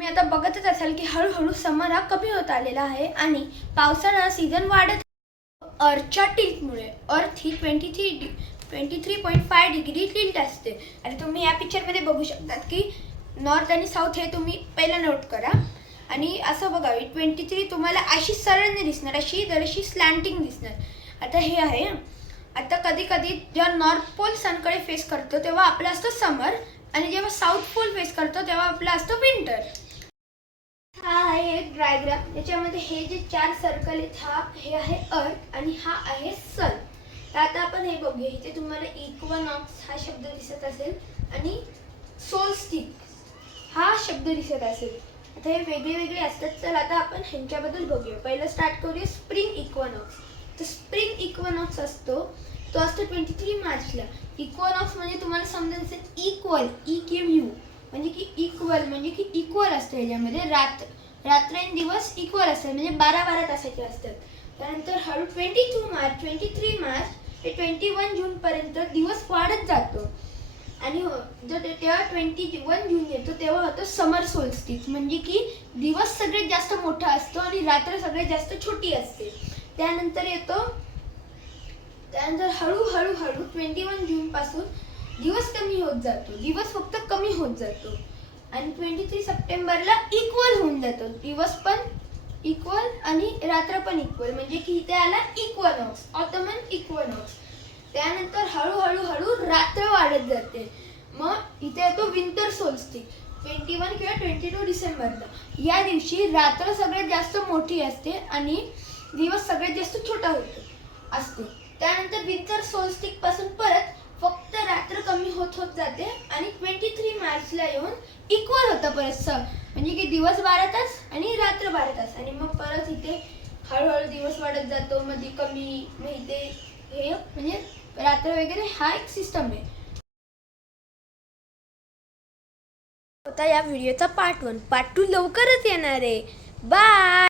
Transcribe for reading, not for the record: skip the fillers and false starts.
तुम्ही आता बघतच असाल की हळूहळू समर हा कमी होत आलेला आहे आणि पावसाळा सीझन वाढत अर्थच्या टिल्टमुळे. अर्थ ही 23.5 डिग्री टिल्ट असते. आणि तुम्ही या पिक्चरमध्ये बघू शकतात की नॉर्थ आणि साऊथ हे तुम्ही पहिला नोट करा. आणि असं बघा 23 तुम्हाला अशी सरळ नाही दिसणार, अशी स्लॅन्टिंग दिसणार. आता हे आहे, आता कधी कधी जेव्हा नॉर्थ पोल सनकडे फेस करतो तेव्हा आपलं असतं समर आणि जेव्हा साऊथ पोल फेस करतो तेव्हा आपलं असतं विंटर. हा आहे एक डायग्राम. याच्यामध्ये हे जे 4 सर्कल आहेत हे आहे अर्थ आणि हा आहे सन. तर आता आपण हे बघूया. इथे तुम्हाला इक्वनॉक्स हा शब्द दिसत असेल आणि सोलस्टिक हा शब्द दिसत असेल. आता हे वेगळे वेगळे असतात. तर आता आपण ह्यांच्याबद्दल बघूया. पहिलं स्टार्ट करूया स्प्रिंग इक्वनॉक्स. तर स्प्रिंग इक्वनॉक्स असतो तो असतो 23 मार्चला. इक्वनॉक्स म्हणजे तुम्हाला समजेल असेल इक्वल, EQU म्हणजे की इक्वल म्हणजे की इक्वल असतं. ह्याच्यामध्ये रात्र आणि दिवस इक्वल असतात म्हणजे 12-12 तासाचे असतात. त्यानंतर हळू 23 मार्च ते 21 जून पर्यंत दिवस वाढत जातो. आणि जर तेव्हा 21 जून येतो तेव्हा होतं समर सोल्स्टिस म्हणजे की दिवस सगळ्यात जास्त मोठा असतो आणि रात्र सगळ्यात जास्त छोटी असते. त्यानंतर हळूहळू 21 जून पासून दिवस कमी होत जातो. दिवस फक्त कमी होत जातो आणि 23 सप्टेंबरला इक्वल होऊन जातो. दिवस पण इक्वल आणि रात्र पण इक्वल म्हणजे की इथे आला इक्वनॉक्स, ऑटोमन इक्वनॉक्स. त्यानंतर हळूहळू रात्र वाढत जाते. मग इथे येतो विंटर सोल्स्टिस 21 किंवा 22 डिसेंबरला. या दिवशी रात्र सगळ्यात जास्त मोठी असते आणि दिवस सगळ्यात जास्त छोटा असतो. त्यानंतर विंटर सोल्स्टिस पासून परत फक्त रात्र कमी होत जाते आणि 23 मार्चला येऊन इक्वल होतं परत म्हणजे की दिवस 12 तास आणि रात्र 12 तास. आणि मग परत इथे हळूहळू दिवस वाढत जातो, मध्ये कमी, मग इथे हे म्हणजे रात्र वगैरे हा एक सिस्टम आहे. होता या व्हिडिओचा पार्ट 1. पार्ट 2 लवकरच येणार आहे. बाय.